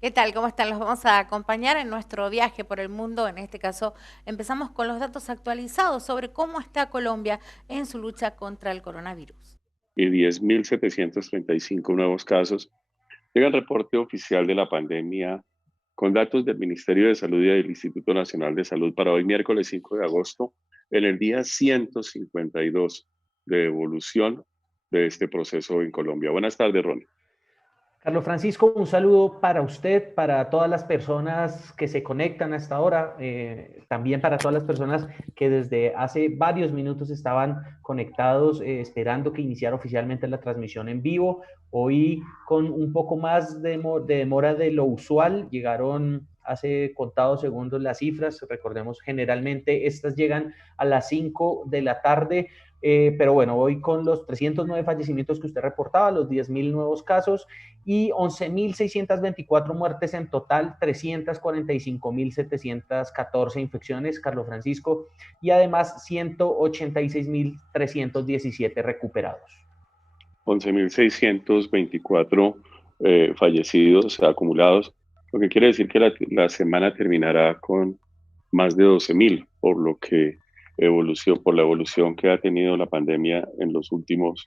¿Qué tal? ¿Cómo están? Los vamos a acompañar en nuestro viaje por el mundo. En este caso, empezamos con los datos actualizados sobre cómo está Colombia en su lucha contra el coronavirus. Y 10.735 nuevos casos. Llega el reporte oficial de la pandemia con datos del Ministerio de Salud y del Instituto Nacional de Salud para hoy, miércoles 5 de agosto, en el día 152 de evolución de este proceso en Colombia. Buenas tardes, Ronnie. Carlos Francisco, un saludo para usted, para todas las personas que se conectan hasta ahora, también para todas las personas que desde hace varios minutos estaban conectados esperando que iniciara oficialmente la transmisión en vivo. Hoy con un poco más de demora de lo usual, llegaron hace contados segundos las cifras. Recordemos, generalmente estas llegan a las 5 de la tarde. Pero bueno, hoy con los 309 fallecimientos que usted reportaba, los 10.000 nuevos casos y 11.624 muertes en total, 345.714 infecciones, Carlos Francisco, y además 186.317 recuperados. 11.624 fallecidos acumulados, lo que quiere decir que la semana terminará con más de 12.000, por la evolución que ha tenido la pandemia en las últimas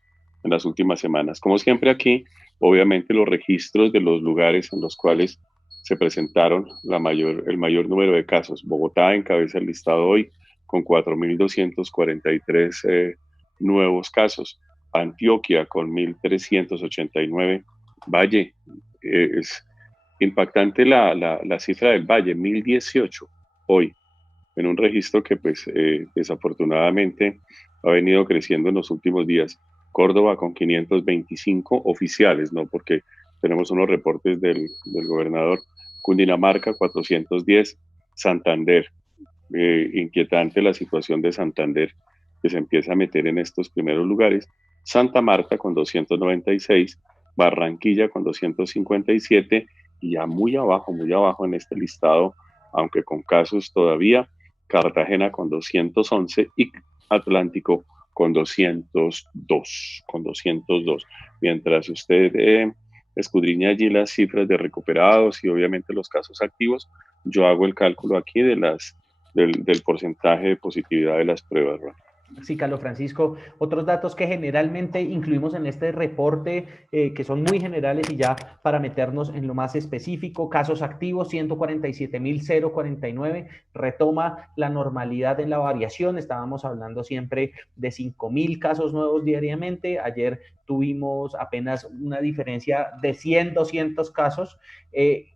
semanas. Como siempre aquí, obviamente los registros de los lugares en los cuales se presentaron el mayor número de casos. Bogotá encabeza el listado hoy con 4.243 nuevos casos. Antioquia con 1.389. Valle, es impactante la cifra del Valle, 1.018 hoy, en un registro que pues desafortunadamente ha venido creciendo en los últimos días. Córdoba con 525 oficiales, ¿no? Porque tenemos unos reportes del gobernador. Cundinamarca 410, Santander, inquietante la situación de Santander, que se empieza a meter en estos primeros lugares. Santa Marta con 296, Barranquilla con 257 y ya muy abajo en este listado, aunque con casos todavía, Cartagena con 211 y Atlántico con 202. Mientras usted escudriña allí las cifras de recuperados y obviamente los casos activos, yo hago el cálculo aquí del porcentaje de positividad de las pruebas, Ron. Sí, Carlos Francisco. Otros datos que generalmente incluimos en este reporte, que son muy generales y ya para meternos en lo más específico, casos activos 147.049, retoma la normalidad en la variación. Estábamos hablando siempre de 5.000 casos nuevos diariamente. Ayer tuvimos apenas una diferencia de 100, 200 casos.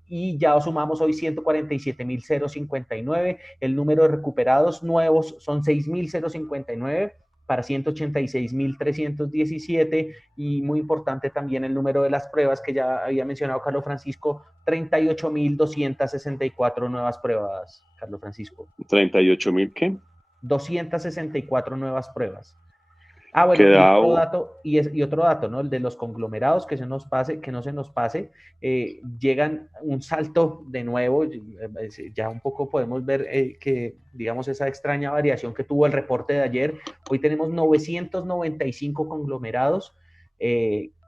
Y ya sumamos hoy 147.059. El número de recuperados nuevos son 6.059 para 186.317 y muy importante también el número de las pruebas que ya había mencionado Carlos Francisco, 38.264 nuevas pruebas, Carlos Francisco. ¿38.000 qué? 264 nuevas pruebas. Ah, bueno, y otro dato, ¿no? El de los conglomerados, que no se nos pase, llegan un salto de nuevo, ya un poco podemos ver que, digamos, esa extraña variación que tuvo el reporte de ayer. Hoy tenemos 995 conglomerados,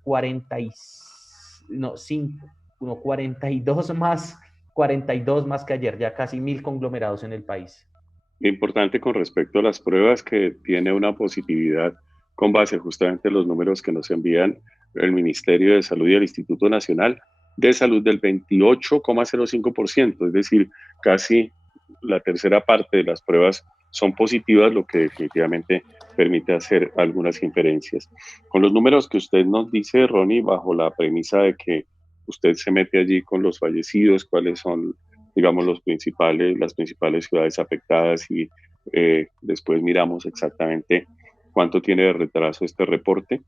42 más que ayer, ya casi 1.000 conglomerados en el país. Importante con respecto a las pruebas, que tiene una positividad con base justamente en los números que nos envían el Ministerio de Salud y el Instituto Nacional de Salud del 28,05%, es decir, casi la tercera parte de las pruebas son positivas, lo que definitivamente permite hacer algunas inferencias. Con los números que usted nos dice, Ronnie, bajo la premisa de que usted se mete allí con los fallecidos, cuáles son, digamos, las principales ciudades afectadas y después miramos exactamente cuánto tiene de retraso este reporte.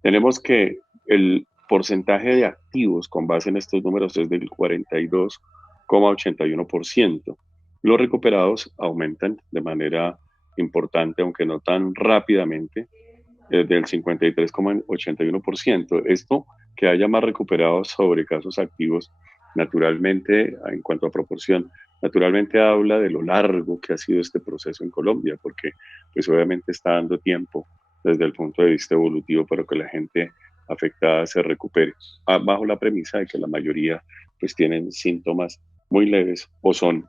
Tenemos que el porcentaje de activos con base en estos números es del 42,81%. Los recuperados aumentan de manera importante, aunque no tan rápidamente, del 53,81%. Esto, que haya más recuperados sobre casos activos, naturalmente, en cuanto a proporción, naturalmente habla de lo largo que ha sido este proceso en Colombia, porque pues obviamente está dando tiempo desde el punto de vista evolutivo para que la gente afectada se recupere, bajo la premisa de que la mayoría pues tienen síntomas muy leves o son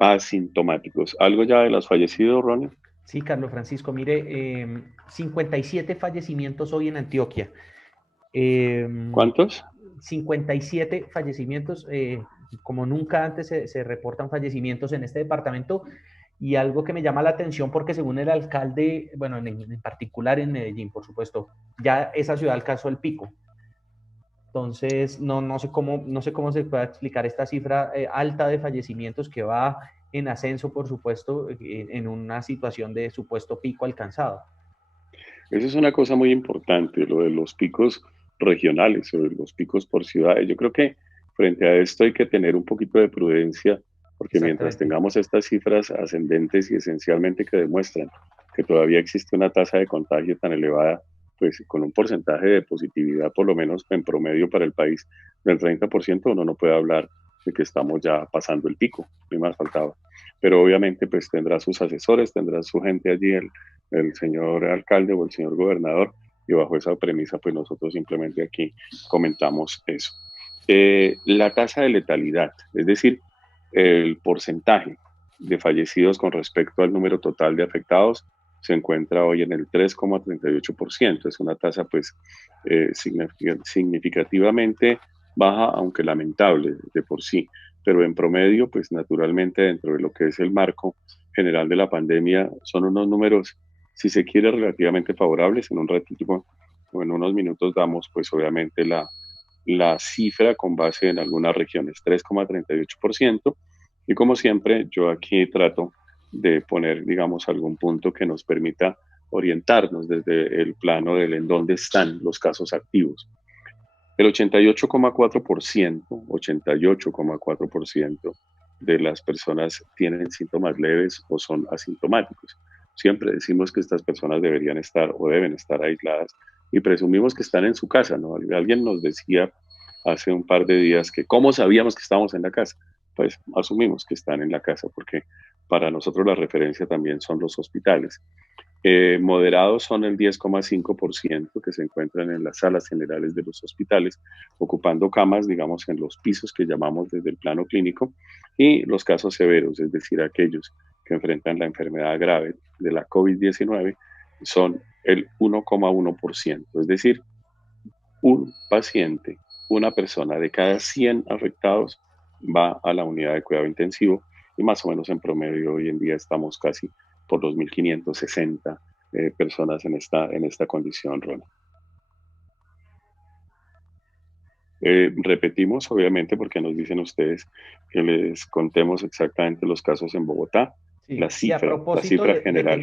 asintomáticos. ¿Algo ya de los fallecidos, Ronnie? Sí, Carlos Francisco, mire, 57 fallecimientos hoy en Antioquia. ¿Cuántos? 57 fallecimientos, como nunca antes se reportan fallecimientos en este departamento, y algo que me llama la atención porque según el alcalde, bueno, en particular en Medellín, por supuesto, ya esa ciudad alcanzó el pico. Entonces, no sé cómo se puede explicar esta cifra alta de fallecimientos que va en ascenso, por supuesto, en una situación de supuesto pico alcanzado. Esa es una cosa muy importante, lo de los picos regionales o de los picos por ciudades. Yo creo que frente a esto hay que tener un poquito de prudencia, porque mientras Exactamente. tengamos estas cifras ascendentes y esencialmente que demuestran que todavía existe una tasa de contagio tan elevada, pues con un porcentaje de positividad, por lo menos en promedio para el país, del 30%, uno no puede hablar de que estamos ya pasando el pico, ni más faltaba. Pero obviamente pues tendrá sus asesores, tendrá su gente allí, el señor alcalde o el señor gobernador, y bajo esa premisa, pues nosotros simplemente aquí comentamos eso. La tasa de letalidad, es decir, el porcentaje de fallecidos con respecto al número total de afectados, se encuentra hoy en el 3,38%. Es una tasa, pues, significativamente baja, aunque lamentable de por sí, pero en promedio, pues, naturalmente, dentro de lo que es el marco general de la pandemia, son unos números, si se quiere, relativamente favorables. En un ratito o en unos minutos damos, pues obviamente, la cifra con base en algunas regiones, 3,38%. Y como siempre, yo aquí trato de poner, digamos, algún punto que nos permita orientarnos desde el plano del en dónde están los casos activos. El 88,4% de las personas tienen síntomas leves o son asintomáticos. Siempre decimos que estas personas deberían estar o deben estar aisladas y presumimos que están en su casa, ¿no? Alguien nos decía hace un par de días que cómo sabíamos que estábamos en la casa. Pues asumimos que están en la casa porque para nosotros la referencia también son los hospitales. Moderados son el 10,5% que se encuentran en las salas generales de los hospitales, ocupando camas, digamos, en los pisos que llamamos desde el plano clínico, y los casos severos, es decir, aquellos que enfrentan la enfermedad grave de la COVID-19, son el 1,1%, es decir, un paciente, una persona de cada 100 afectados va a la unidad de cuidado intensivo y más o menos en promedio hoy en día estamos casi por los 1.560 personas en esta condición, Ron. Repetimos, obviamente, porque nos dicen ustedes que les contemos exactamente los casos en Bogotá, Sí, y a la propósito, cifra general.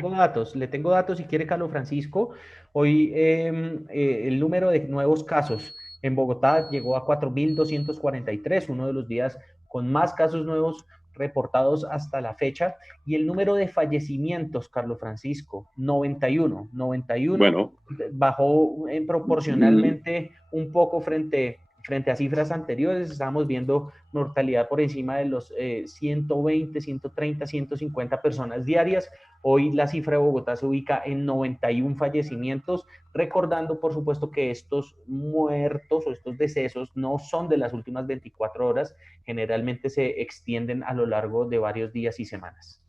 le tengo datos si quiere, Carlos Francisco. Hoy el número de nuevos casos en Bogotá llegó a 4.243, uno de los días con más casos nuevos reportados hasta la fecha, y el número de fallecimientos, Carlos Francisco, 91, Bueno, bajó proporcionalmente un poco frente a cifras anteriores. Estábamos viendo mortalidad por encima de los 120, 130, 150 personas diarias. Hoy la cifra de Bogotá se ubica en 91 fallecimientos, recordando por supuesto que estos muertos o estos decesos no son de las últimas 24 horas, generalmente se extienden a lo largo de varios días y semanas.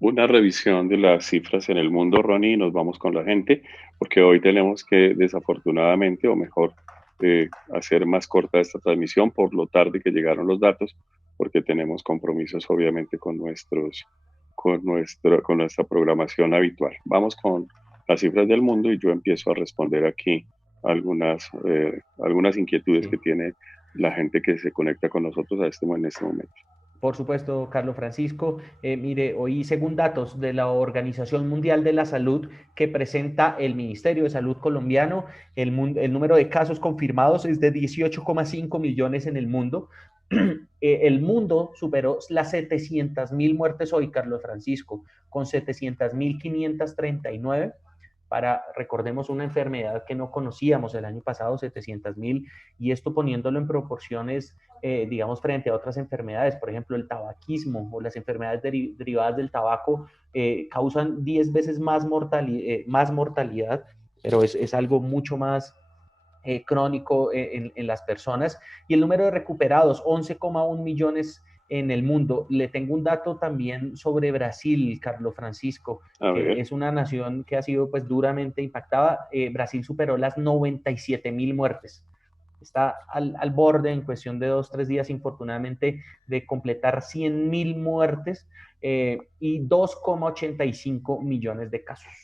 una revisión de las cifras en el mundo, Ronnie, y nos vamos con la gente, porque hoy tenemos que, desafortunadamente, o mejor, hacer más corta esta transmisión por lo tarde que llegaron los datos, porque tenemos compromisos, obviamente, con nuestra programación habitual. Vamos con las cifras del mundo y yo empiezo a responder aquí algunas inquietudes Sí. que tiene la gente que se conecta con nosotros en este momento. Por supuesto, Carlos Francisco. Mire, hoy según datos de la Organización Mundial de la Salud que presenta el Ministerio de Salud colombiano, el número de casos confirmados es de 18,5 millones en el mundo. El mundo superó las 700.000 muertes hoy, Carlos Francisco, con 700.539 para, recordemos, una enfermedad que no conocíamos el año pasado, 700.000, y esto poniéndolo en proporciones, digamos, frente a otras enfermedades, por ejemplo, el tabaquismo o las enfermedades derivadas del tabaco causan 10 veces más mortalidad, pero es algo mucho más crónico en las personas. Y el número de recuperados, 11,1 millones en el mundo. Le tengo un dato también sobre Brasil, Carlos Francisco, A que ver, es una nación que ha sido pues duramente impactada. Brasil superó las 97.000 muertes. Está al borde en cuestión de 2, 3 días, infortunadamente, de completar 100.000 muertes y 2,85 millones de casos.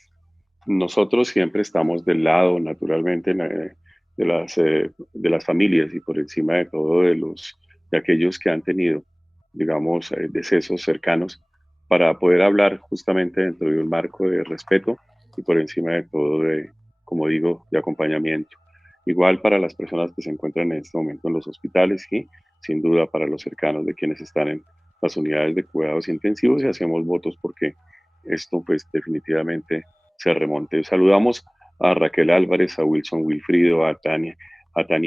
nosotros siempre estamos del lado, naturalmente, de las familias y por encima de todo de aquellos que han tenido, digamos, decesos cercanos para poder hablar justamente dentro de un marco de respeto y por encima de todo como digo, de acompañamiento. Igual para las personas que se encuentran en este momento en los hospitales y sin duda para los cercanos de quienes están en las unidades de cuidados intensivos y hacemos votos porque esto pues definitivamente se remonte. Saludamos a Raquel Álvarez, a Wilson Wilfrido, a Tani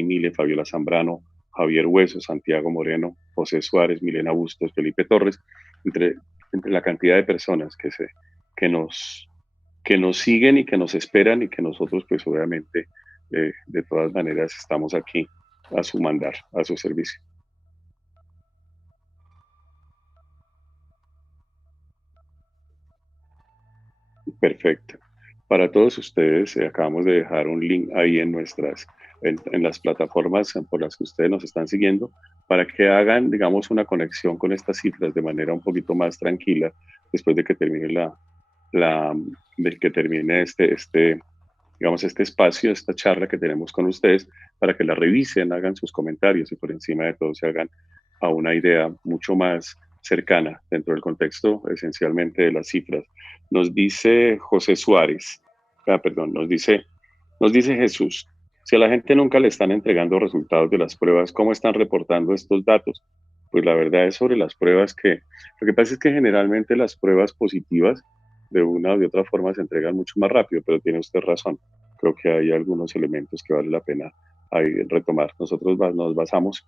Mile, Fabiola Zambrano, Javier Hueso, Santiago Moreno, José Suárez, Milena Bustos, Felipe Torres, entre, entre la cantidad de personas que, nos, que nos siguen y que nos esperan y que nosotros pues obviamente de todas maneras estamos aquí a su mandar, a su servicio. Perfecto. Para todos ustedes, acabamos de dejar un link ahí en las plataformas por las que ustedes nos están siguiendo, para que hagan, digamos, una conexión con estas cifras de manera un poquito más tranquila después de que termine de que termine digamos, este espacio, esta charla que tenemos con ustedes, para que la revisen, hagan sus comentarios y por encima de todo se hagan a una idea mucho más cercana dentro del contexto esencialmente de las cifras. Nos dice José Suárez, perdón, nos dice Jesús, si a la gente nunca le están entregando resultados de las pruebas, ¿cómo están reportando estos datos? Pues la verdad es sobre las pruebas lo que pasa es que generalmente las pruebas positivas de una o de otra forma se entregan mucho más rápido, pero tiene usted razón. Creo que hay algunos elementos que vale la pena ahí retomar. Nosotros nos basamos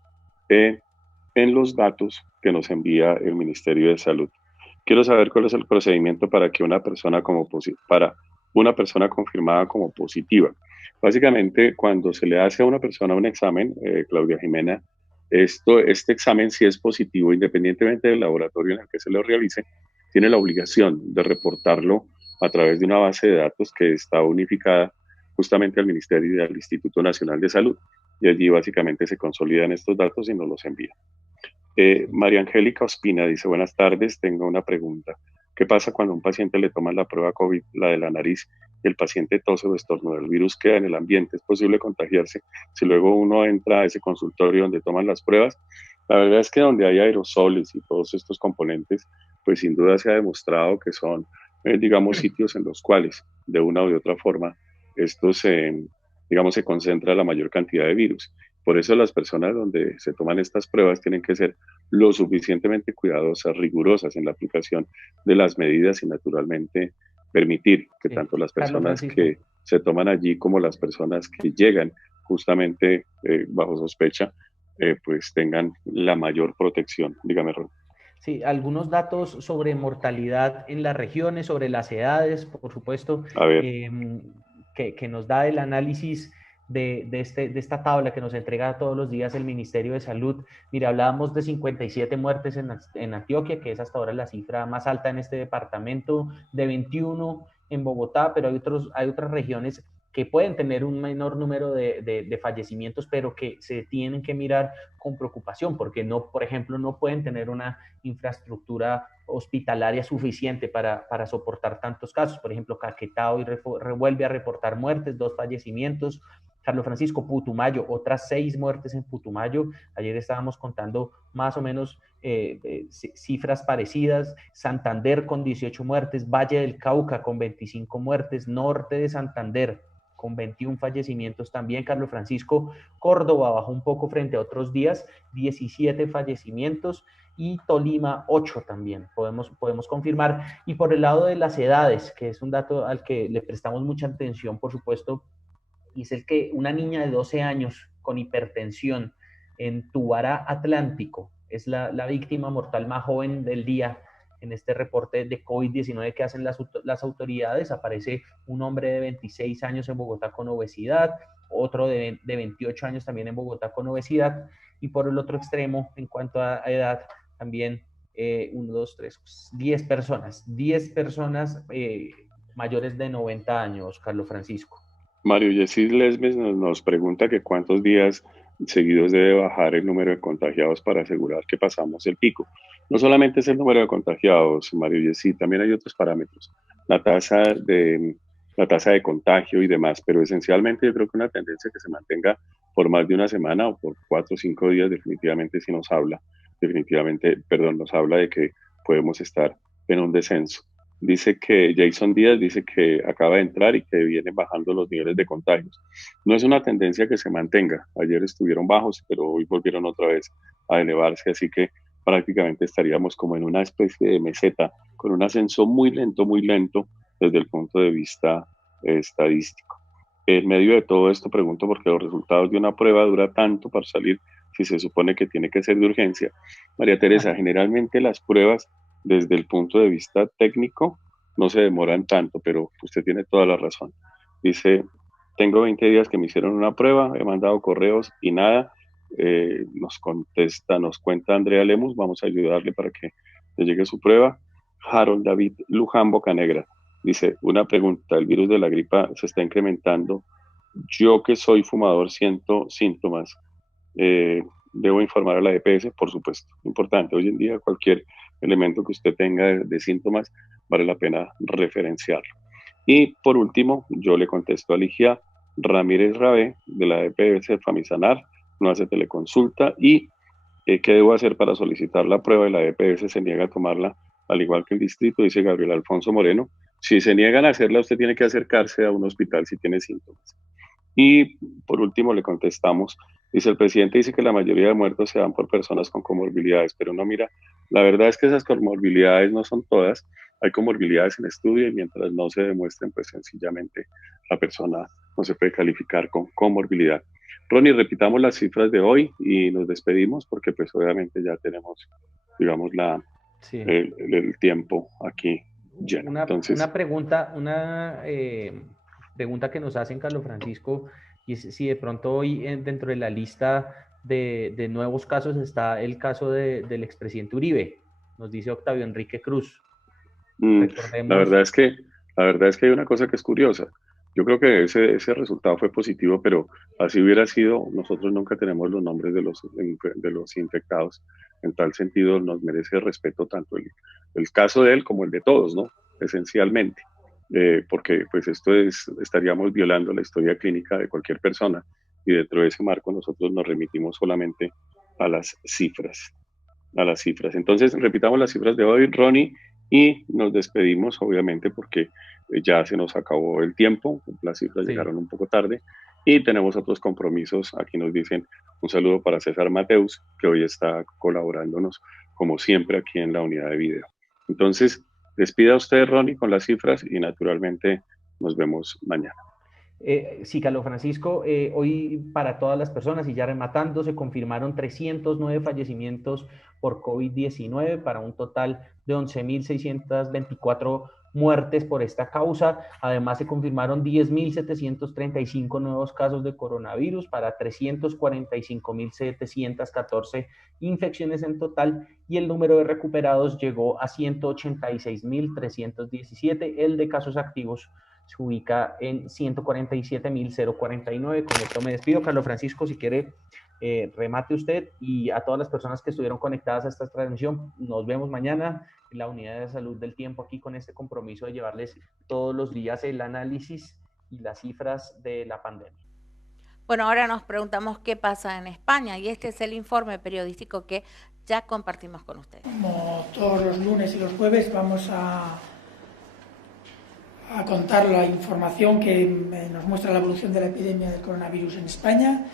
en los datos que nos envía el Ministerio de Salud. Quiero saber cuál es el procedimiento para que para una persona confirmada como positiva. Básicamente, cuando se le hace a una persona un examen, Claudia Jimena, este examen, si es positivo, independientemente del laboratorio en el que se lo realice, tiene la obligación de reportarlo a través de una base de datos que está unificada justamente al Ministerio y al Instituto Nacional de Salud. Y allí básicamente se consolidan estos datos y nos los envían. María Angélica Ospina dice, buenas tardes, tengo una pregunta. ¿Qué pasa cuando a un paciente le toman la prueba COVID, la de la nariz, y el paciente tose o estornuda? El virus queda en el ambiente, ¿es posible contagiarse si luego uno entra a ese consultorio donde toman las pruebas? La verdad es que donde hay aerosoles y todos estos componentes, pues sin duda se ha demostrado que son, digamos, sitios en los cuales de una u de otra forma digamos, se concentra la mayor cantidad de virus. Por eso las personas donde se toman estas pruebas tienen que ser lo suficientemente cuidadosas, rigurosas en la aplicación de las medidas y naturalmente permitir que Sí. tanto las Carlos personas Francisco. que se toman allí como las personas que llegan justamente bajo sospecha, pues tengan la mayor protección. Dígame, Ron. Sí, algunos datos sobre mortalidad en las regiones, sobre las edades, por supuesto, A ver, eh, que nos da el análisis de esta tabla que nos entrega todos los días el Ministerio de Salud. Mira, hablábamos de 57 muertes en Antioquia, que es hasta ahora la cifra más alta en este departamento, de 21 en Bogotá, pero hay otras regiones que pueden tener un menor número de fallecimientos, pero que se tienen que mirar con preocupación, porque no, por ejemplo, no pueden tener una infraestructura hospitalaria suficiente para soportar tantos casos. Por ejemplo, Caquetá hoy vuelve a reportar muertes, 2 fallecimientos. Carlos Francisco, Putumayo, otras 6 muertes en Putumayo. Ayer estábamos contando más o menos cifras parecidas. Santander con 18 muertes, Valle del Cauca con 25 muertes, norte de Santander con 21 fallecimientos también, Carlos Francisco. Córdoba bajó un poco frente a otros días, 17 fallecimientos, y Tolima 8 también, podemos confirmar. Y por el lado de las edades, que es un dato al que le prestamos mucha atención, por supuesto, y es el que una niña de 12 años con hipertensión en Tubará Atlántico es la víctima mortal más joven del día. En este reporte de COVID-19 que hacen las autoridades, aparece un hombre de 26 años en Bogotá con obesidad, otro de 28 años también en Bogotá con obesidad, y por el otro extremo, en cuanto a edad, también 1, 2, 3, 10 personas mayores de 90 años, Carlos Francisco. Mario Yesid Lesmes nos pregunta que cuántos días seguidos debe bajar el número de contagiados para asegurar que pasamos el pico. No solamente es el número de contagiados, Mario Yesid, también hay otros parámetros. La tasa de contagio y demás, pero esencialmente yo creo que una tendencia que se mantenga por más de una semana o por 4 o 5 días definitivamente sí nos habla de que podemos estar en un descenso. Dice que Jason Díaz dice que acaba de entrar y que vienen bajando los niveles de contagios. No es una tendencia que se mantenga. Ayer estuvieron bajos, pero hoy volvieron otra vez a elevarse, así que prácticamente estaríamos como en una especie de meseta, con un ascenso muy lento desde el punto de vista estadístico. En medio de todo esto pregunto por qué los resultados de una prueba dura tanto para salir si se supone que tiene que ser de urgencia. María Teresa, generalmente las pruebas desde el punto de vista técnico no se demoran tanto, pero usted tiene toda la razón. Dice, tengo 20 días que me hicieron una prueba, he mandado correos y nada. Nos cuenta Andrea Lemus, vamos a ayudarle para que le llegue su prueba. Harold David Luján Bocanegra dice, una pregunta, el virus de la gripa se está incrementando. Yo que soy fumador siento síntomas. Debo informar a la EPS, por supuesto, importante. Hoy en día cualquier elemento que usted tenga de síntomas vale la pena referenciarlo. Y por último, yo le contesto a Ligia Ramírez Rabé de la EPS Famisanar, no hace teleconsulta y ¿qué debo hacer para solicitar la prueba? Y la EPS se niega a tomarla, al igual que el distrito, dice Gabriel Alfonso Moreno. Si se niegan a hacerla, usted tiene que acercarse a un hospital si tiene síntomas. Y por último le contestamos, dice el presidente, dice que la mayoría de muertos se dan por personas con comorbilidades, pero no, mira, la verdad es que esas comorbilidades no son todas, hay comorbilidades en estudio y mientras no se demuestren, pues sencillamente la persona no se puede calificar con comorbilidad. Ronnie, repitamos las cifras de hoy y nos despedimos porque pues obviamente ya tenemos, digamos, el tiempo aquí lleno. Una pregunta, pregunta que nos hacen, Carlos Francisco, y es si de pronto hoy dentro de la lista de nuevos casos está el caso del expresidente Uribe, nos dice Octavio Enrique Cruz. La verdad es que hay una cosa que es curiosa. Yo creo que ese resultado fue positivo, pero así hubiera sido, nosotros nunca tenemos los nombres de los infectados. En tal sentido, nos merece respeto tanto el caso de él como el de todos, ¿no? Esencialmente, porque pues estaríamos violando la historia clínica de cualquier persona y dentro de ese marco nosotros nos remitimos solamente a las cifras. Entonces, repitamos las cifras de hoy, Ronnie, y nos despedimos, obviamente, porque ya se nos acabó el tiempo, las cifras llegaron un poco tarde y tenemos otros compromisos. Aquí nos dicen un saludo para César Mateus, que hoy está colaborándonos, como siempre, aquí en la unidad de video. Entonces, despida usted, Ronnie, con las cifras y naturalmente nos vemos mañana. Sí, Carlos Francisco, hoy para todas las personas y ya rematando, se confirmaron 309 fallecimientos por COVID-19 para un total de 11.624 muertes por esta causa. Además, se confirmaron 10.735 nuevos casos de coronavirus para 345.714 infecciones en total y el número de recuperados llegó a 186.317. El de casos activos se ubica en 147.049. Con esto me despido. Carlos Francisco, si quiere, remate usted y a todas las personas que estuvieron conectadas a esta transmisión. Nos vemos mañana en la unidad de salud del tiempo aquí con este compromiso de llevarles todos los días el análisis y las cifras de la pandemia. Bueno, ahora nos preguntamos qué pasa en España y este es el informe periodístico que ya compartimos con ustedes. Como todos los lunes y los jueves vamos a contar la información que nos muestra la evolución de la epidemia del coronavirus en España.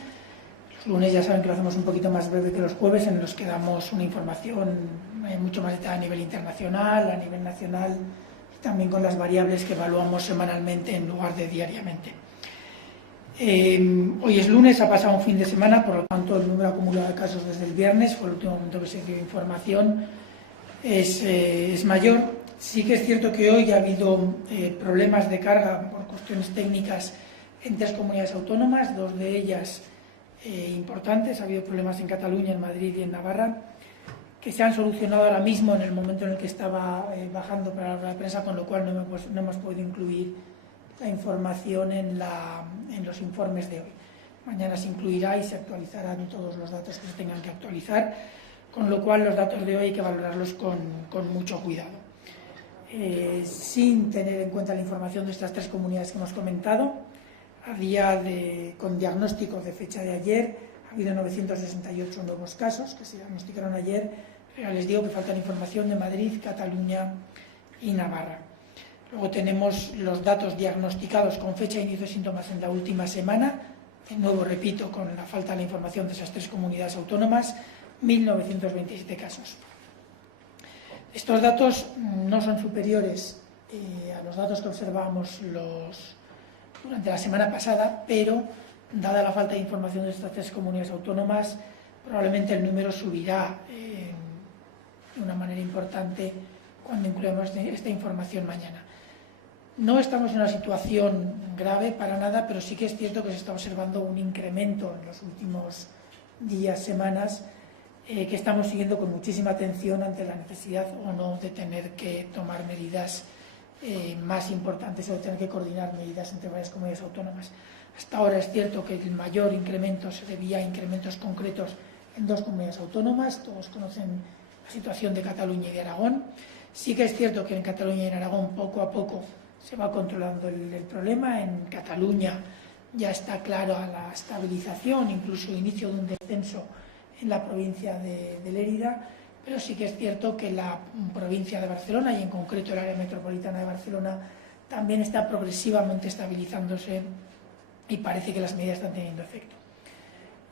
Los lunes ya saben que lo hacemos un poquito más breve que los jueves, en los que damos una información mucho más detallada a nivel internacional, a nivel nacional, y también con las variables que evaluamos semanalmente en lugar de diariamente. Hoy es lunes, ha pasado un fin de semana, por lo tanto el número acumulado de casos desde el viernes, fue el último momento que se dio información, es mayor. Sí que es cierto que hoy ha habido problemas de carga por cuestiones técnicas en 3 comunidades autónomas, 2 de ellas importantes. Ha habido problemas en Cataluña, en Madrid y en Navarra, que se han solucionado ahora mismo en el momento en el que estaba bajando para la prensa, con lo cual no hemos podido incluir la información en los informes de hoy. Mañana se incluirá y se actualizarán todos los datos que se tengan que actualizar, con lo cual los datos de hoy hay que valorarlos con mucho cuidado. Sin tener en cuenta la información de estas 3 comunidades que hemos comentado, con diagnóstico de fecha de ayer, ha habido 968 nuevos casos que se diagnosticaron ayer. Pero les digo que falta información de Madrid, Cataluña y Navarra. Luego tenemos los datos diagnosticados con fecha de inicio de síntomas en la última semana. De nuevo, repito, con la falta de la información de esas 3 comunidades autónomas, 1.927 casos. Estos datos no son superiores a los datos que observábamos durante la semana pasada, pero dada la falta de información de estas 3 comunidades autónomas, probablemente el número subirá de una manera importante cuando incluamos esta información mañana. No estamos en una situación grave para nada, pero sí que es cierto que se está observando un incremento en los últimos días, semanas, que estamos siguiendo con muchísima atención ante la necesidad o no de tener que tomar medidas más importantes o de tener que coordinar medidas entre varias comunidades autónomas. Hasta ahora es cierto que el mayor incremento se debía a incrementos concretos en 2 comunidades autónomas. Todos conocen la situación de Cataluña y de Aragón. Sí que es cierto que en Cataluña y en Aragón poco a poco se va controlando el problema. En Cataluña ya está clara la estabilización, incluso el inicio de un descenso en la provincia de Lérida, pero sí que es cierto que la provincia de Barcelona, y en concreto el área metropolitana de Barcelona, también está progresivamente estabilizándose y parece que las medidas están teniendo efecto.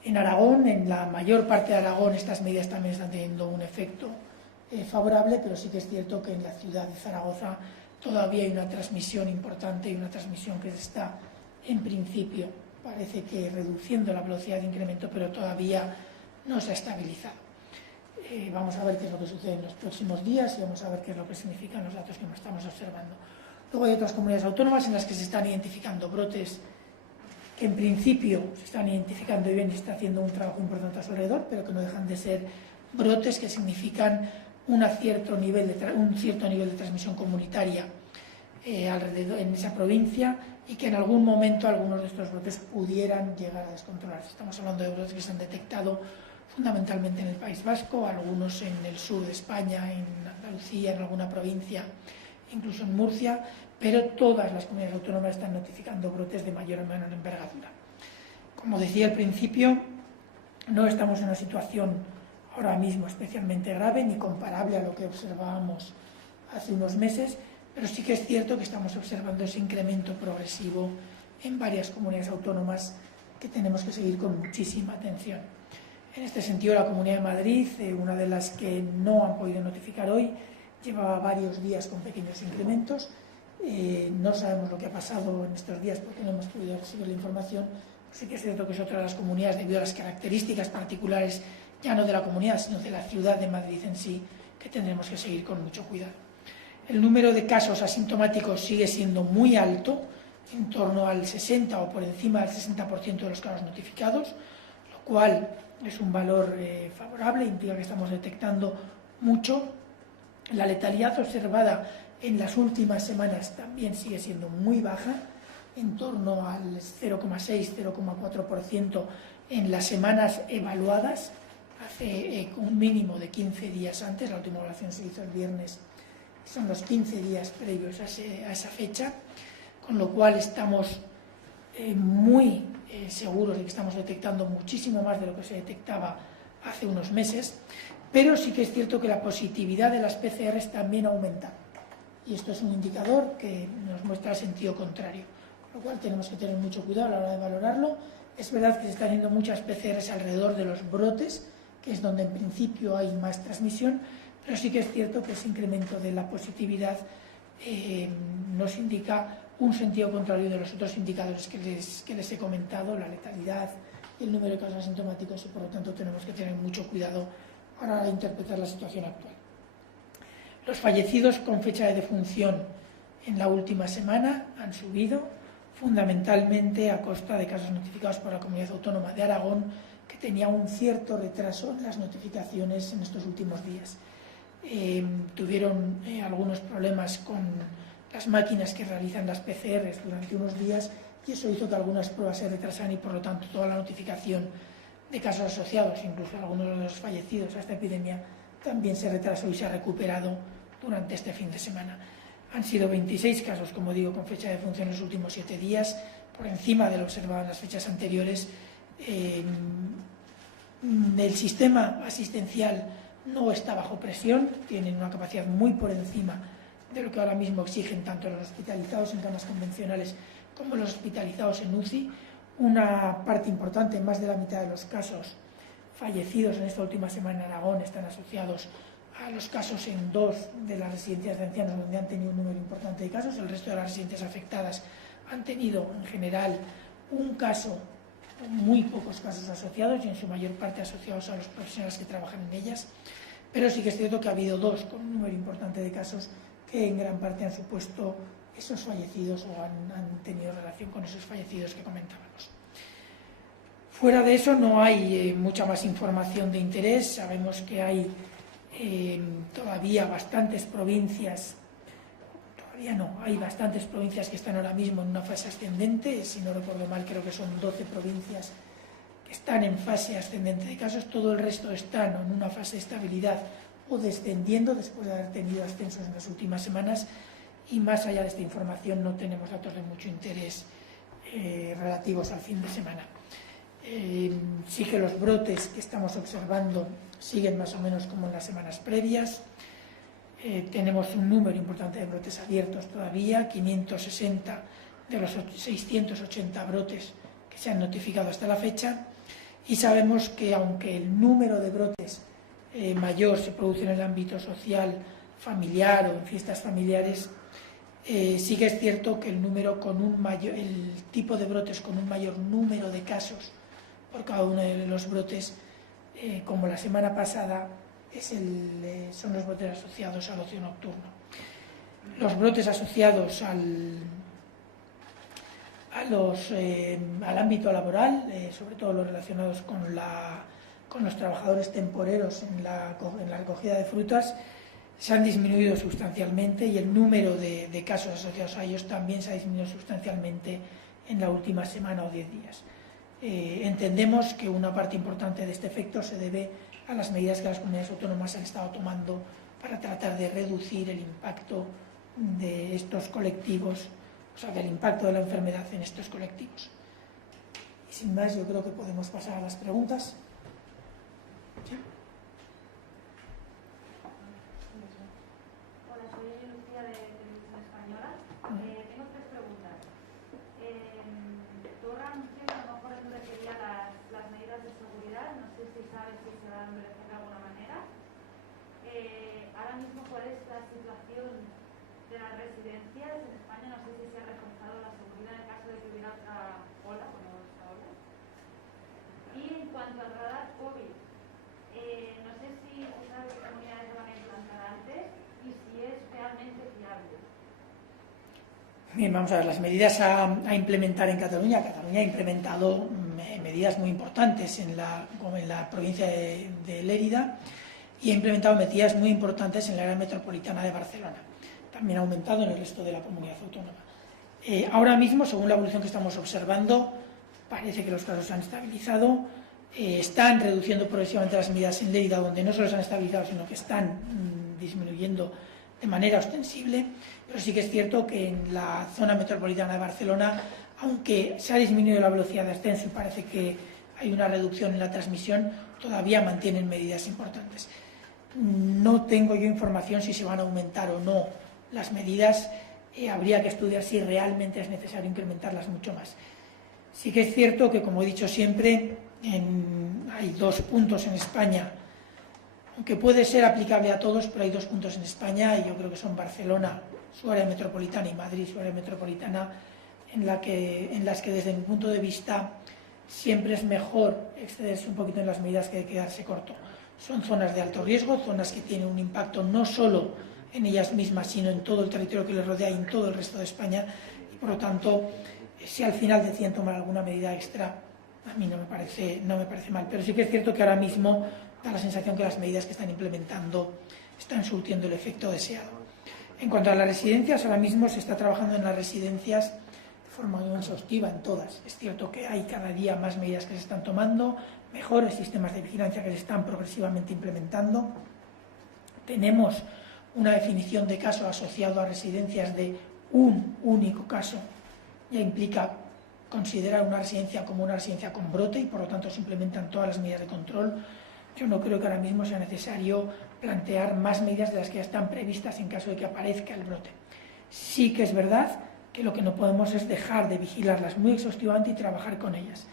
En Aragón, en la mayor parte de Aragón, estas medidas también están teniendo un efecto favorable, pero sí que es cierto que en la ciudad de Zaragoza todavía hay una transmisión importante y una transmisión que se está, en principio, parece que reduciendo la velocidad de incremento, pero todavía no se ha estabilizado. Vamos a ver qué es lo que sucede en los próximos días y vamos a ver qué es lo que significan los datos que estamos observando. Luego hay otras comunidades autónomas en las que se están identificando brotes que en principio se están identificando bien y se está haciendo un trabajo importante a su alrededor, pero que no dejan de ser brotes que significan un cierto nivel de transmisión comunitaria alrededor en esa provincia, y que en algún momento algunos de estos brotes pudieran llegar a descontrolarse. Estamos hablando de brotes que se han detectado fundamentalmente en el País Vasco, algunos en el sur de España, en Andalucía, en alguna provincia, incluso en Murcia, pero todas las comunidades autónomas están notificando brotes de mayor o menor envergadura. Como decía al principio, no estamos en una situación ahora mismo especialmente grave ni comparable a lo que observábamos hace unos meses, pero sí que es cierto que estamos observando ese incremento progresivo en varias comunidades autónomas que tenemos que seguir con muchísima atención. En este sentido, la Comunidad de Madrid, una de las que no han podido notificar hoy, llevaba varios días con pequeños incrementos. No sabemos lo que ha pasado en estos días porque no hemos podido recibir la información. Sí que es cierto que es otra de las comunidades, debido a las características particulares, ya no de la comunidad, sino de la ciudad de Madrid en sí, que tendremos que seguir con mucho cuidado. El número de casos asintomáticos sigue siendo muy alto, en torno al 60 o por encima del 60% de los casos notificados, lo cual es un valor favorable, implica que estamos detectando mucho. La letalidad observada en las últimas semanas también sigue siendo muy baja, en torno al 0,6-0,4% en las semanas evaluadas, hace un mínimo de 15 días antes. La última evaluación se hizo el viernes, son los 15 días previos a esa fecha, con lo cual estamos muy seguros de que estamos detectando muchísimo más de lo que se detectaba hace unos meses, pero sí que es cierto que la positividad de las PCRs también aumenta. Y esto es un indicador que nos muestra el sentido contrario, con lo cual tenemos que tener mucho cuidado a la hora de valorarlo. Es verdad que se están haciendo muchas PCRs alrededor de los brotes, que es donde en principio hay más transmisión, pero sí que es cierto que ese incremento de la positividad nos indica un sentido contrario de los otros indicadores que les he comentado, la letalidad y el número de casos asintomáticos, y por lo tanto tenemos que tener mucho cuidado para interpretar la situación actual. Los fallecidos con fecha de defunción en la última semana han subido, fundamentalmente a costa de casos notificados por la Comunidad Autónoma de Aragón, que tenía un cierto retraso en las notificaciones en estos últimos días. Tuvieron algunos problemas con las máquinas que realizan las PCRs durante unos días, y eso hizo que algunas pruebas se retrasaran y por lo tanto toda la notificación de casos asociados, incluso algunos de los fallecidos a esta epidemia, también se retrasó y se ha recuperado durante este fin de semana. Han sido 26 casos, como digo, con fecha de defunción en los últimos 7 días, por encima de lo observado en las fechas anteriores. El sistema asistencial no está bajo presión, tienen una capacidad muy por encima de lo que ahora mismo exigen tanto los hospitalizados en camas convencionales como los hospitalizados en UCI. Una parte importante, más de la mitad de los casos fallecidos en esta última semana en Aragón están asociados a los casos en 2 de las residencias de ancianos, donde han tenido un número importante de casos. El resto de las residencias afectadas han tenido en general un caso, muy pocos casos asociados, y en su mayor parte asociados a los profesionales que trabajan en ellas, pero sí que es cierto que ha habido 2 con un número importante de casos que en gran parte han supuesto esos fallecidos o han tenido relación con esos fallecidos que comentábamos. Fuera de eso no hay mucha más información de interés. Sabemos que hay todavía bastantes provincias, hay bastantes provincias que están ahora mismo en una fase ascendente. Si no recuerdo mal, creo que son 12 provincias que están en fase ascendente de casos. Todo el resto están en una fase de estabilidad o descendiendo después de haber tenido ascensos en las últimas semanas, y más allá de esta información no tenemos datos de mucho interés relativos al fin de semana. Sí que los brotes que estamos observando siguen más o menos como en las semanas previas. Tenemos un número importante de brotes abiertos todavía, 560 de los 680 brotes que se han notificado hasta la fecha, y sabemos que aunque el número de brotes mayor se produce en el ámbito social, familiar o en fiestas familiares, sí que es cierto que el tipo de brotes con un mayor número de casos por cada uno de los brotes, como la semana pasada, son los brotes asociados al ocio nocturno. Los brotes asociados al ámbito laboral, sobre todo los relacionados con los trabajadores temporeros en la recogida de frutas, se han disminuido sustancialmente, y el número de casos asociados a ellos también se ha disminuido sustancialmente en la última semana o 10 días. Entendemos que una parte importante de este efecto se debe a las medidas que las comunidades autónomas han estado tomando para tratar de reducir el impacto de estos colectivos, o sea, del impacto de la enfermedad en estos colectivos. Y sin más, yo creo que podemos pasar a las preguntas. ¿Sí? Hola, soy Lucía de Televisión Española. Tengo 3 preguntas. Tú anuncias que a lo mejor endurecería las medidas de seguridad. No sé si sabes si se va a endurecer de alguna manera. Ahora mismo, ¿cuál es la situación de las residencias en España? No sé si se ha reforzado la seguridad en caso de que hubiera otra ola, como esta ola. Y en cuanto al radar COVID, no sé si se sabe qué comunidades lo van a implantar antes y si es realmente fiable. Bien, vamos a ver las medidas a implementar en Cataluña. Cataluña ha implementado medidas muy importantes como en la provincia de Lérida, y ha implementado medidas muy importantes en la área metropolitana de Barcelona. También ha aumentado en el resto de la comunidad autónoma. Ahora mismo, según la evolución que estamos observando, parece que los casos se han estabilizado. Están reduciendo progresivamente las medidas en Lérida, donde no solo se han estabilizado, sino que están disminuyendo de manera ostensible, pero sí que es cierto que en la zona metropolitana de Barcelona, aunque se ha disminuido la velocidad de ascenso y parece que hay una reducción en la transmisión, todavía mantienen medidas importantes. No tengo yo información si se van a aumentar o no las medidas, habría que estudiar si realmente es necesario incrementarlas mucho más. Sí que es cierto que, como he dicho siempre, hay 2 puntos en España, aunque puede ser aplicable a todos, pero hay 2 puntos en España, y yo creo que son Barcelona, su área metropolitana, y Madrid, su área metropolitana, en las que desde mi punto de vista siempre es mejor excederse un poquito en las medidas que quedarse corto. Son zonas de alto riesgo, zonas que tienen un impacto no solo en ellas mismas, sino en todo el territorio que les rodea y en todo el resto de España, y por lo tanto, si al final deciden tomar alguna medida extra, a mí no me parece mal. Pero sí que es cierto que ahora mismo da la sensación que las medidas que están implementando están surtiendo el efecto deseado. En cuanto a las residencias, ahora mismo se está trabajando en las residencias de forma muy exhaustiva en todas. Es cierto que hay cada día más medidas que se están tomando, mejores sistemas de vigilancia que se están progresivamente implementando. Tenemos una definición de caso asociado a residencias de un único caso. Ya implica considerar una residencia como una residencia con brote y por lo tanto se implementan todas las medidas de control. Yo no creo que ahora mismo sea necesario plantear más medidas de las que ya están previstas en caso de que aparezca el brote. Sí que es verdad que lo que no podemos es dejar de vigilarlas muy exhaustivamente y trabajar con ellas.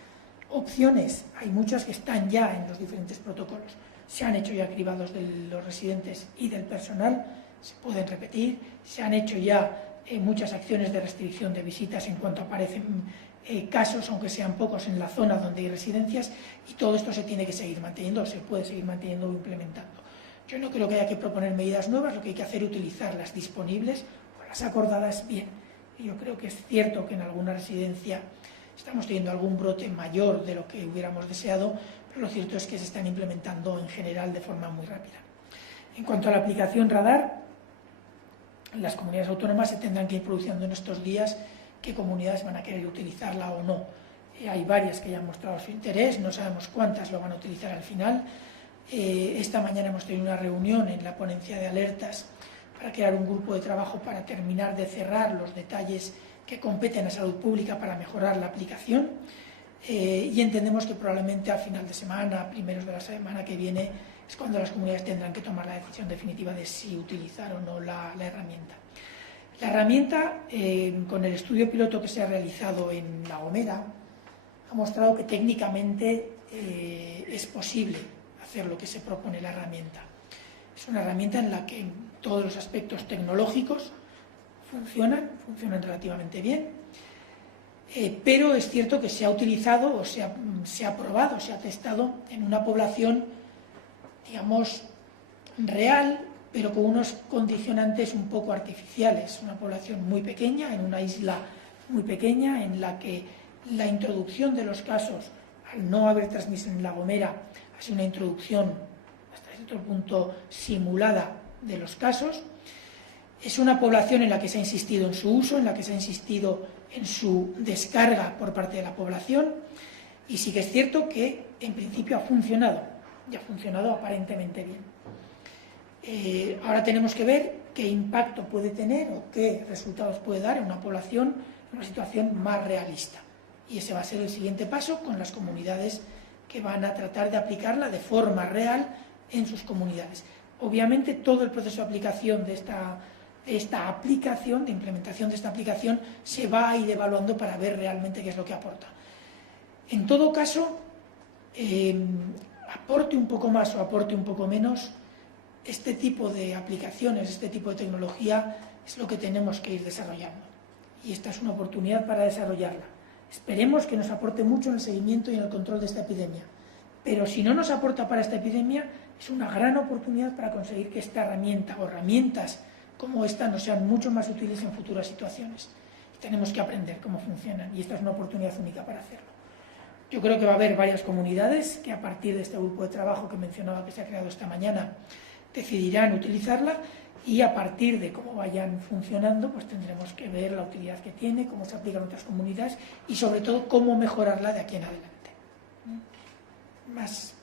Opciones, hay muchas que están ya en los diferentes protocolos. Se han hecho ya cribados de los residentes y del personal, se pueden repetir, se han hecho ya muchas acciones de restricción de visitas en cuanto aparecen casos, aunque sean pocos, en la zona donde hay residencias, y todo esto se tiene que seguir manteniendo, se puede seguir manteniendo o implementando. Yo no creo que haya que proponer medidas nuevas, lo que hay que hacer es utilizar las disponibles o las acordadas bien. Y yo creo que es cierto que en alguna residencia estamos teniendo algún brote mayor de lo que hubiéramos deseado, pero lo cierto es que se están implementando en general de forma muy rápida. En cuanto a la aplicación radar, las comunidades autónomas se tendrán que ir produciendo en estos días qué comunidades van a querer utilizarla o no. Hay varias que ya han mostrado su interés, no sabemos cuántas lo van a utilizar al final. Esta mañana hemos tenido una reunión en la ponencia de alertas para crear un grupo de trabajo para terminar de cerrar los detalles que competen a salud pública para mejorar la aplicación, y entendemos que probablemente a final de semana, primeros de la semana que viene, es cuando las comunidades tendrán que tomar la decisión definitiva de si utilizar o no la herramienta. La herramienta, con el estudio piloto que se ha realizado en La Gomera, ha mostrado que técnicamente es posible hacer lo que se propone la herramienta. Es una herramienta en la que todos los aspectos tecnológicos funcionan relativamente bien, pero es cierto que se ha utilizado o se ha probado, se ha testado en una población, digamos, real, pero con unos condicionantes un poco artificiales. Una población muy pequeña, en una isla muy pequeña, en la que la introducción de los casos, al no haber transmisión en La Gomera, ha sido una introducción hasta cierto punto simulada de los casos. Es una población en la que se ha insistido en su uso, en la que se ha insistido en su descarga por parte de la población, y sí que es cierto que en principio ha funcionado, y ha funcionado aparentemente bien. Ahora tenemos que ver qué impacto puede tener o qué resultados puede dar en una población en una situación más realista. Y ese va a ser el siguiente paso con las comunidades que van a tratar de aplicarla de forma real en sus comunidades. Obviamente todo el proceso de aplicación de esta aplicación, de implementación de esta aplicación, se va a ir evaluando para ver realmente qué es lo que aporta. En todo caso, aporte un poco más o aporte un poco menos, este tipo de aplicaciones, este tipo de tecnología es lo que tenemos que ir desarrollando. Y esta es una oportunidad para desarrollarla. Esperemos que nos aporte mucho en el seguimiento y en el control de esta epidemia. Pero si no nos aporta para esta epidemia, es una gran oportunidad para conseguir que esta herramienta o herramientas como esta nos sean mucho más útiles en futuras situaciones. Y tenemos que aprender cómo funcionan y esta es una oportunidad única para hacerlo. Yo creo que va a haber varias comunidades que a partir de este grupo de trabajo que mencionaba que se ha creado esta mañana decidirán utilizarla y a partir de cómo vayan funcionando pues tendremos que ver la utilidad que tiene, cómo se aplica en otras comunidades y sobre todo cómo mejorarla de aquí en adelante. Más.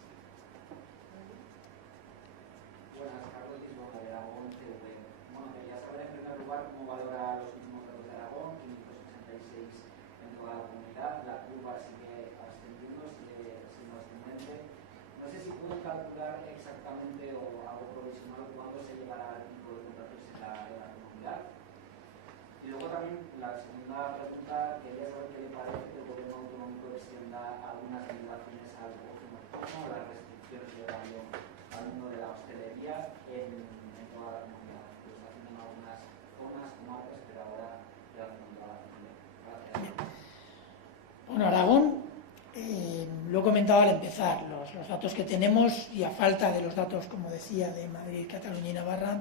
Buenas, Carlos Gisbona de Aragón TV. Bueno, pueden calcular exactamente o algo provisional cuándo se llegará al tipo de contagios en la comunidad? Y luego también la segunda pregunta, quería saber qué le parece que el gobierno autonómico extienda algunas limitaciones al ocio nocturno, las restricciones de horario al mundo de la hostelería en toda la comunidad. Lo está haciendo en algunas zonas, comarcas, pero ahora ya haciendo en toda la comunidad. Gracias. Bueno, Aragón, lo he comentado al empezar, los datos que tenemos, y a falta de los datos, como decía, de Madrid, Cataluña y Navarra,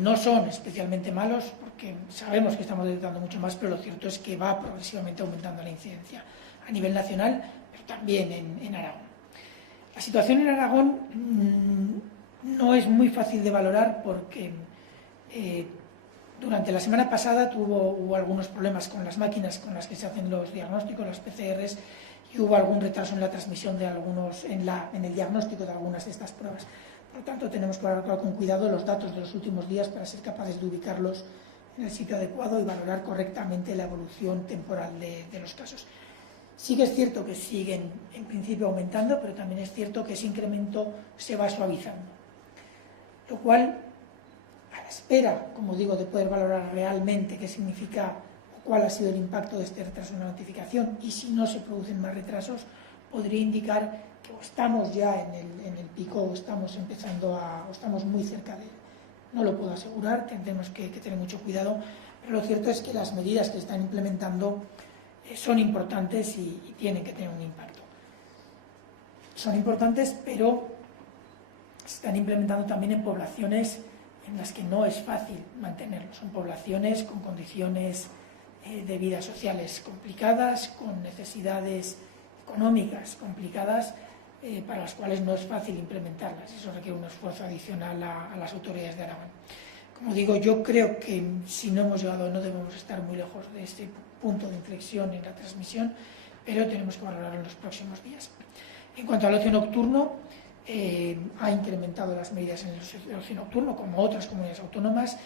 no son especialmente malos, porque sabemos que estamos detectando mucho más, pero lo cierto es que va progresivamente aumentando la incidencia a nivel nacional, pero también en Aragón. La situación en Aragón no es muy fácil de valorar porque durante la semana pasada hubo algunos problemas con las máquinas con las que se hacen los diagnósticos, las PCRs, y hubo algún retraso en la transmisión de algunos, en el diagnóstico de algunas de estas pruebas. Por lo tanto, tenemos que valorar con cuidado los datos de los últimos días para ser capaces de ubicarlos en el sitio adecuado y valorar correctamente la evolución temporal de los casos. Sí que es cierto que siguen en principio aumentando, pero también es cierto que ese incremento se va suavizando. Lo cual, a la espera, como digo, de poder valorar realmente qué significa o cuál ha sido el impacto de este retraso en la notificación y si no se producen más retrasos, podría indicar que o estamos ya en el pico o estamos o estamos muy cerca de él. No lo puedo asegurar, tendremos que tener mucho cuidado, pero lo cierto es que las medidas que se están implementando son importantes y tienen que tener un impacto. Son importantes, pero se están implementando también en poblaciones en las que no es fácil mantenerlo. Son poblaciones con condiciones de vida sociales complicadas, con necesidades económicas complicadas, para las cuales no es fácil implementarlas. Eso requiere un esfuerzo adicional a las autoridades de Aragón. Como digo, yo creo que si no hemos llegado, no debemos estar muy lejos de este punto de inflexión en la transmisión, pero tenemos que valorarlo en los próximos días. En cuanto al ocio nocturno, ha incrementado las medidas en el ocio nocturno, como otras comunidades autónomas.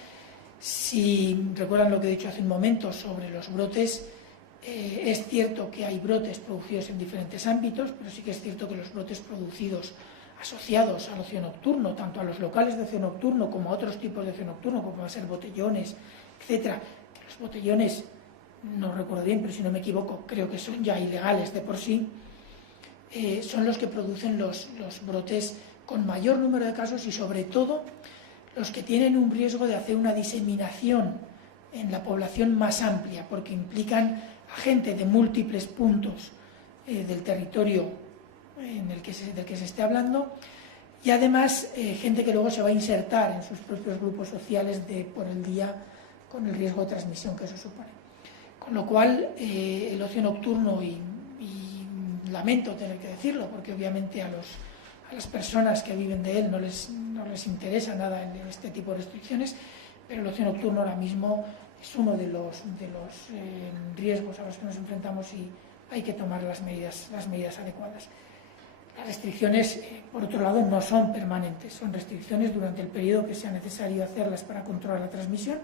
Si recuerdan lo que he dicho hace un momento sobre los brotes, es cierto que hay brotes producidos en diferentes ámbitos, pero sí que es cierto que los brotes producidos asociados al ocio nocturno, tanto a los locales de ocio nocturno como a otros tipos de ocio nocturno, como pueden ser botellones, etcétera, que los botellones, no recuerdo bien, pero si no me equivoco, creo que son ya ilegales de por sí, son los que producen los brotes con mayor número de casos y sobre todo los que tienen un riesgo de hacer una diseminación en la población más amplia, porque implican a gente de múltiples puntos del territorio del que se esté hablando, y además gente que luego se va a insertar en sus propios grupos sociales por el día con el riesgo de transmisión que eso supone. Con lo cual, el ocio nocturno, y lamento tener que decirlo, porque obviamente a las personas que viven de él no les interesa nada en este tipo de restricciones, pero el ocio nocturno ahora mismo es uno de los riesgos a los que nos enfrentamos y hay que tomar las medidas adecuadas. Las restricciones, por otro lado, no son permanentes, son restricciones durante el periodo que sea necesario hacerlas para controlar la transmisión,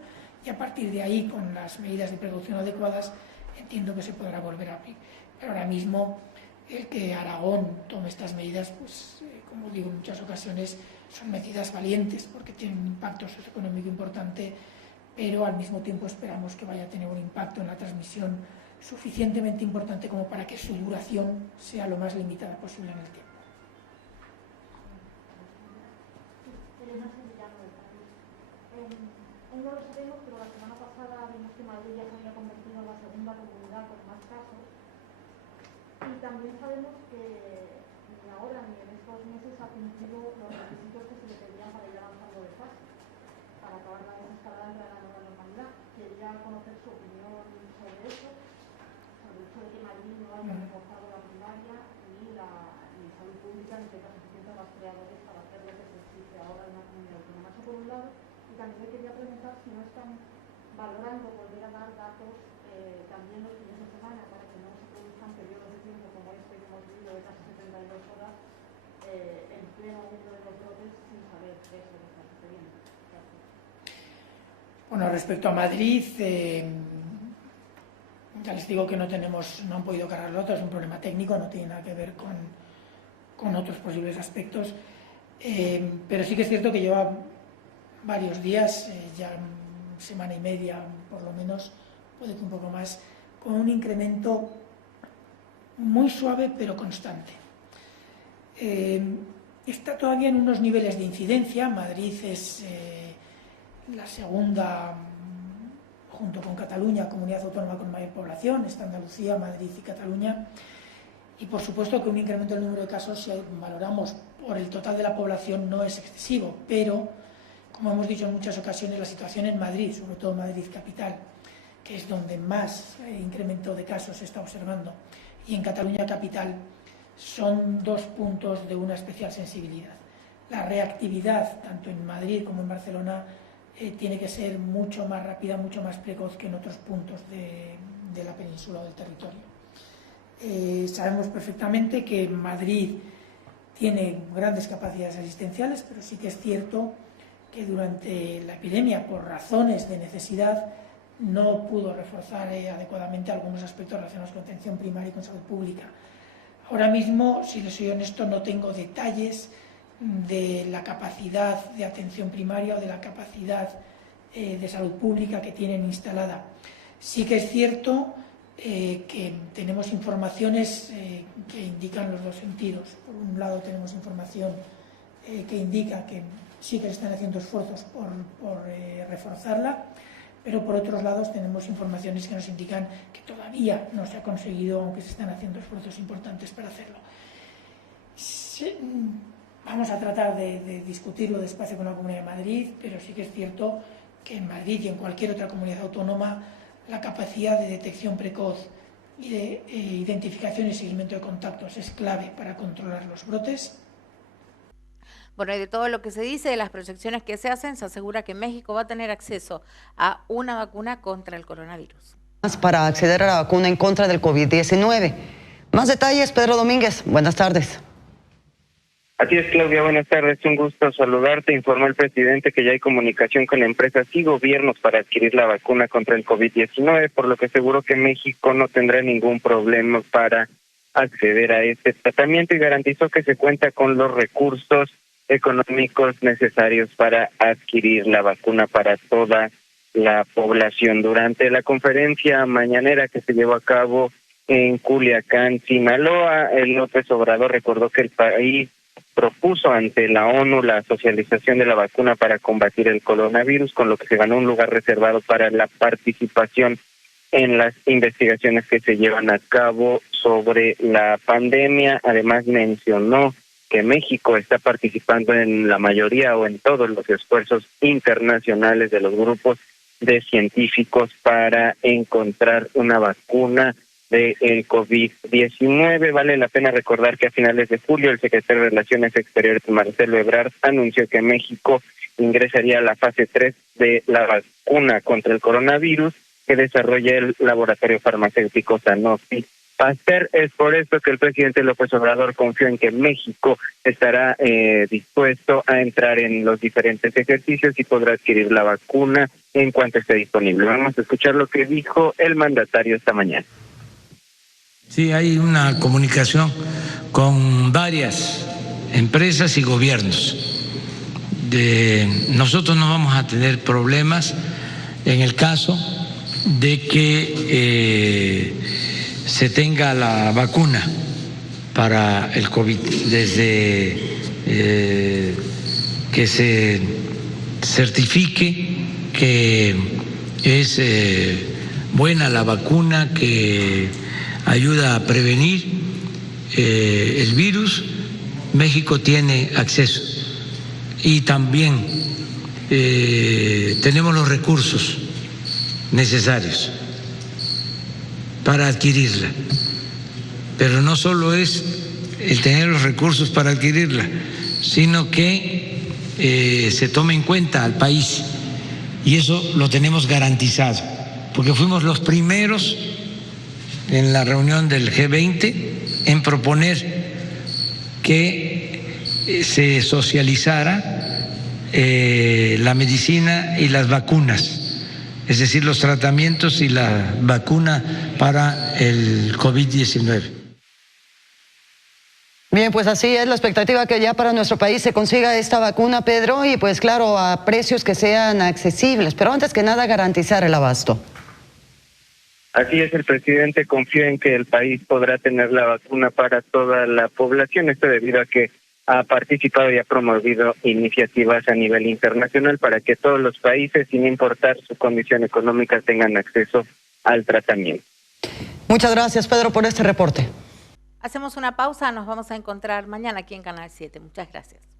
y a partir de ahí, con las medidas de precaución adecuadas, entiendo que se podrá volver a abrir. Pero ahora mismo, el que Aragón tome estas medidas, pues, como digo, en muchas ocasiones son medidas valientes porque tienen un impacto socioeconómico importante, pero al mismo tiempo esperamos que vaya a tener un impacto en la transmisión suficientemente importante como para que su duración sea lo más limitada posible en el tiempo. No lo sabemos, pero la semana pasada vimos que Madrid ya se había convertido en la segunda comunidad con más casos. Y también sabemos que ni ahora ni en estos meses ha cumplido los requisitos que se le pedían para ir avanzando de fase, para acabar la desescalada entre la nueva normalidad. Quería conocer su opinión sobre eso, sobre el hecho de que Madrid no haya reforzado la primaria ni salud pública, ni tenga suficientes rastreadores para hacer lo que se exige ahora en la comunidad autónoma. Eso por un lado. Y también le quería preguntar si no están valorando volver a dar datos también los fines de semana para que no se produzcan periodos de tiempo como este que hemos vivido de casi 72 horas en pleno momento de los brotes sin saber qué es lo que está sucediendo. Gracias. Bueno, respecto a Madrid, ya les digo que no han podido cargar los datos, es un problema técnico, no tiene nada que ver con con otros posibles aspectos, pero sí que es cierto que lleva varios días, ya semana y media por lo menos, puede que un poco más, con un incremento muy suave pero constante. Está todavía en unos niveles de incidencia. Madrid es la segunda, junto con Cataluña, comunidad autónoma con mayor población. Está Andalucía, Madrid y Cataluña. Y por supuesto que un incremento del número de casos, si valoramos por el total de la población, no es excesivo, pero, como hemos dicho en muchas ocasiones, la situación en Madrid, sobre todo Madrid capital, que es donde más incremento de casos se está observando, y en Cataluña capital, son dos puntos de una especial sensibilidad. La reactividad, tanto en Madrid como en Barcelona, tiene que ser mucho más rápida, mucho más precoz que en otros puntos de la península o del territorio. Sabemos perfectamente que Madrid tiene grandes capacidades asistenciales, pero sí que es cierto que durante la epidemia, por razones de necesidad, no pudo reforzar adecuadamente algunos aspectos relacionados con atención primaria y con salud pública. Ahora mismo, si les soy honesto, no tengo detalles de la capacidad de atención primaria o de la capacidad de salud pública que tienen instalada. Sí que es cierto que tenemos informaciones que indican los dos sentidos. Por un lado tenemos información que indica que sí que se están haciendo esfuerzos por reforzarla, pero por otros lados tenemos informaciones que nos indican que todavía no se ha conseguido, aunque se están haciendo esfuerzos importantes para hacerlo. Vamos a tratar de discutirlo despacio con la Comunidad de Madrid, pero sí que es cierto que en Madrid y en cualquier otra comunidad autónoma la capacidad de detección precoz y de identificación y seguimiento de contactos es clave para controlar los brotes. Bueno, y de todo lo que se dice, de las proyecciones que se hacen, se asegura que México va a tener acceso a una vacuna contra el coronavirus. Para acceder a la vacuna en contra del COVID-19. Más detalles, Pedro Domínguez. Buenas tardes. Así es, Claudia, buenas tardes. Un gusto saludarte. Informó el presidente que ya hay comunicación con empresas y gobiernos para adquirir la vacuna contra el COVID-19, por lo que aseguró que México no tendrá ningún problema para acceder a este tratamiento y garantizó que se cuenta con los recursos económicos necesarios para adquirir la vacuna para toda la población. Durante la conferencia mañanera que se llevó a cabo en Culiacán, Sinaloa, el López Obrador recordó que el país propuso ante la ONU la socialización de la vacuna para combatir el coronavirus, con lo que se ganó un lugar reservado para la participación en las investigaciones que se llevan a cabo sobre la pandemia. Además mencionó que México está participando en la mayoría o en todos los esfuerzos internacionales de los grupos de científicos para encontrar una vacuna del COVID-19. Vale la pena recordar que a finales de julio el secretario de Relaciones Exteriores, Marcelo Ebrard, anunció que México ingresaría a la fase 3 de la vacuna contra el coronavirus que desarrolla el laboratorio farmacéutico Sanofi Pasteur. Es por esto que el presidente López Obrador confió en que México estará dispuesto a entrar en los diferentes ejercicios y podrá adquirir la vacuna en cuanto esté disponible. Vamos a escuchar lo que dijo el mandatario esta mañana. Sí, hay una comunicación con varias empresas y gobiernos. Nosotros no vamos a tener problemas en el caso de que se tenga la vacuna para el COVID, desde que se certifique que es buena la vacuna, que ayuda a prevenir el virus. México tiene acceso y también tenemos los recursos necesarios para adquirirla. Pero no solo es el tener los recursos para adquirirla, sino que se tome en cuenta al país, y eso lo tenemos garantizado, porque fuimos los primeros en la reunión del G20 en proponer que se socializara la medicina y las vacunas, es decir, los tratamientos y la vacuna para el COVID-19. Bien, pues así es la expectativa, que ya para nuestro país se consiga esta vacuna, Pedro, y pues claro, a precios que sean accesibles, pero antes que nada garantizar el abasto. Así es, el presidente confía en que el país podrá tener la vacuna para toda la población, esto debido a que ha participado y ha promovido iniciativas a nivel internacional para que todos los países, sin importar su condición económica, tengan acceso al tratamiento. Muchas gracias, Pedro, por este reporte. Hacemos una pausa, nos vamos a encontrar mañana aquí en Canal 7. Muchas gracias.